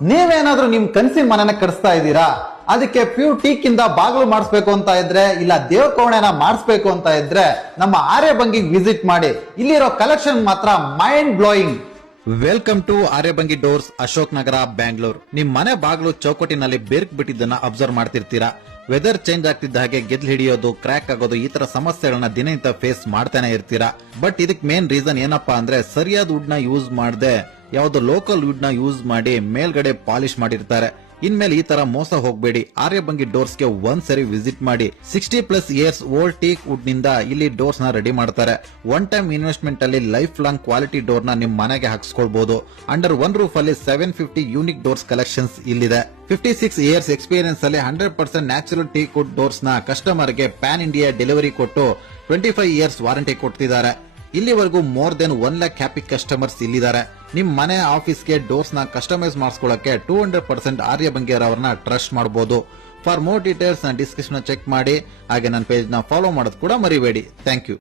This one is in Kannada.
ನೀವೇನಾದ್ರೂ ನಿಮ್ ಕನಸಿನ ಮನೆನ ಕಟ್ಸ್ತಾ ಇದ್ದೀರಾ, ಅದಕ್ಕೆ ಪ್ಯೂರ್ ಟೀಕ್ ಇಂದ ಬಾಗಿಲು ಮಾಡಿಸ್ಬೇಕು ಅಂತ ಇದ್ರೆ, ಇಲ್ಲ ದೇವ್ರ ಕೋಣೆನ ಮಾಡಿಸ್ಬೇಕು ಅಂತ ಇದ್ರೆ ನಮ್ಮ ಆರ್ಯಭಂಗಿಗೆ ವಿಸಿಟ್ ಮಾಡಿ. ಇಲ್ಲಿರೋ ಕಲೆಕ್ಷನ್ ಮಾತ್ರ mind blowing. Welcome to Aryabhangi doors, Ashok Nagar, Bangalore. ನಿಮ್ ಮನೆ ಬಾಗಿಲು ಚೌಕಟ್ಟಿನಲ್ಲಿ ಬೆರ್ಕ್ ಬಿಟ್ಟಿದ್ದನ್ನ ಅಬ್ಸರ್ವ್ ಮಾಡ್ತಿರ್ತೀರಾ. ವೆದರ್ ಚೇಂಜ್ ಆಗ್ತಿದ್ದ ಹಾಗೆ ಗೆದ್ಲು ಹಿಡಿಯೋದು, ಕ್ರ್ಯಾಕ್ ಆಗೋದು, ಈ ತರ ಸಮಸ್ಯೆಗಳನ್ನ ದಿನನಿತ್ಯ ಫೇಸ್ ಮಾಡ್ತಾನೆ ಇರ್ತೀರಾ. ಬಟ್ ಇದಕ್ ಮೇನ್ ರೀಸನ್ ಏನಪ್ಪಾ ಅಂದ್ರೆ, ಸರಿಯಾದ ವುಡ್ ನ ಯೂಸ್ ಮಾಡದೆ ಯಾವ್ದು ಲೋಕಲ್ ವುಡ್ ನ ಯೂಸ್ ಮಾಡಿ ಮೇಲ್ಗಡೆ ಪಾಲಿಶ್ ಮಾಡಿರ್ತಾರೆ. ಇನ್ಮೇಲೆ ಈ ತರ ಮೋಸ ಹೋಗಬೇಡಿ. ಆರ್ಯಭಂಗಿ ಡೋರ್ಸ್ ಗೆ ಒಂದ್ಸರಿ ವಿಸಿಟ್ ಮಾಡಿ. 60+ ಇಯರ್ಸ್ ಓಲ್ಡ್ ಟೀಕ್ ವುಡ್ ನಿಂದ ಇಲ್ಲಿ ಡೋರ್ಸ್ ನ ರೆಡಿ ಮಾಡ್ತಾರೆ. ಒನ್ ಟೈಮ್ ಇನ್ವೆಸ್ಟ್ಮೆಂಟ್ ಅಲ್ಲಿ ಲೈಫ್ ಲಾಂಗ್ ಕ್ವಾಲಿಟಿ ಡೋರ್ ನ ನಿಮ್ ಮನೆಗೆ ಹಾಕ್ಸ್ಕೊಳ್ಬಹುದು. ಅಂಡರ್ ಒನ್ ರೂಫ್ ಅಲ್ಲಿ 750 ಯೂನಿಕ್ ಡೋರ್ಸ್ ಕಲೆಕ್ಷನ್ಸ್ ಇಲ್ಲಿದೆ. 56 ಇಯರ್ಸ್ ಎಕ್ಸ್ಪೀರಿಯನ್ಸ್ ಅಲ್ಲಿ 100% ನ್ಯಾಚುರಲ್ ಟೀಕ್ ವುಡ್ ಡೋರ್ಸ್ ನ ಕಸ್ಟಮರ್ ಗೆ ಪ್ಯಾನ್ ಇಂಡಿಯಾ ಡೆಲಿವರಿ ಕೊಟ್ಟು 25 ಇಯರ್ಸ್ ವಾರಂಟಿ ಕೊಡ್ತಿದ್ದಾರೆ. ಇಲ್ಲಿವರೆಗೂ more than 1 lakh happy customers ಇಲ್ಲಿದ್ದಾರೆ. ನಿಮ್ ಮನೆ ಆಫೀಸ್ಗೆ ಡೋರ್ಸ್ ನ ಕಸ್ಟಮೈಸ್ ಮಾಡಿಸ್ಕೊಳ್ಳಕ್ಕೆ 200% ಆರ್ಯಭಂಗಿ ಅವರನ್ನ ಟ್ರಸ್ಟ್ ಮಾಡಬಹುದು. For more details description check ಮಾಡಿ. ಹಾಗೆ ನನ್ನ ಪೇಜ್ ನ ಫಾಲೋ ಮಾಡೋದು ಕೂಡ ಮರಿಬೇಡಿ. Thank you.